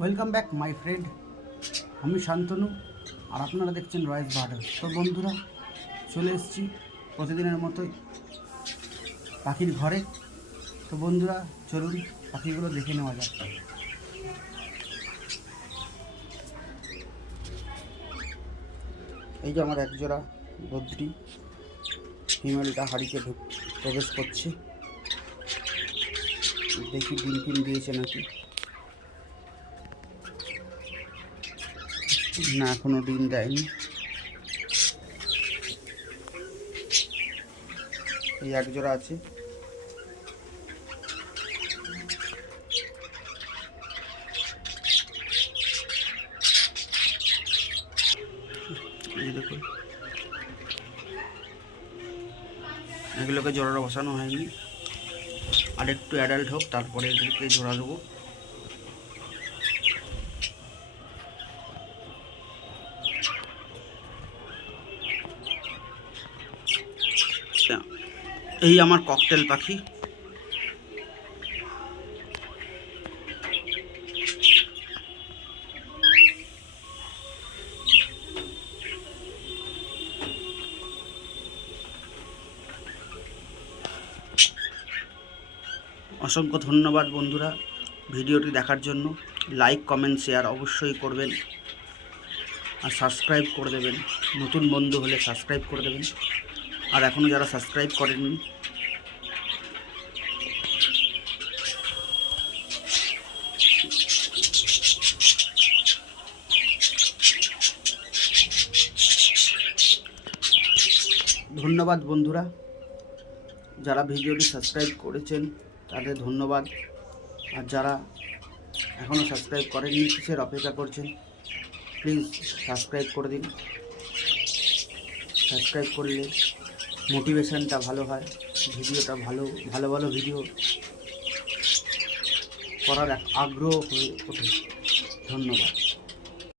Welcome back my friend. আমি শান্তনু আর আপনারা দেখছেন রয়েস বার্ডার। তো বন্ধুরা, চলে এসেছি প্রতিদিনের মতোই পাখির ঘরে। তো বন্ধুরা, চলুন পাখিগুলো দেখে নেওয়া যাক। এই যে আমার একজোড়া বদ্রি ফিমেলটা হাড়িতে প্রবেশ করছে। দেখি ডিম টিম দিয়েছে নাকি। না, এখনো ডিম দেয়নি। এই একজোড়া আছে। এই দেখুন, এগুলোকে জোড়া বসানো হয়নি, আর একটু অ্যাডাল্ট হোক তারপরে এগুলোকে জোড়া দেবো। এই আমার ককটেল পাখি। অসংখ্য ধন্যবাদ বন্ধুরা ভিডিওটি দেখার জন্য। লাইক, কমেন্ট, শেয়ার অবশ্যই করবেন, আর সাবস্ক্রাইব করে দেবেন। নতুন বন্ধু হলে সাবস্ক্রাইব করে দেবেন, আর এখনও যারা সাবস্ক্রাইব করেননি ধন্যবাদ বন্ধুরা। যারা ভিডিওটি সাবস্ক্রাইব করেছেন তাদের ধন্যবাদ, আর যারা এখনও সাবস্ক্রাইব করেননি কিসের অপেক্ষা করছেন, প্লিজ সাবস্ক্রাইব করে দিন। সাবস্ক্রাইব করলে মোটিভেশনটা ভালো হয়, ভিডিওটা ভালো ভিডিও করার আগ্রহ হয়ে ওঠে। ধন্যবাদ।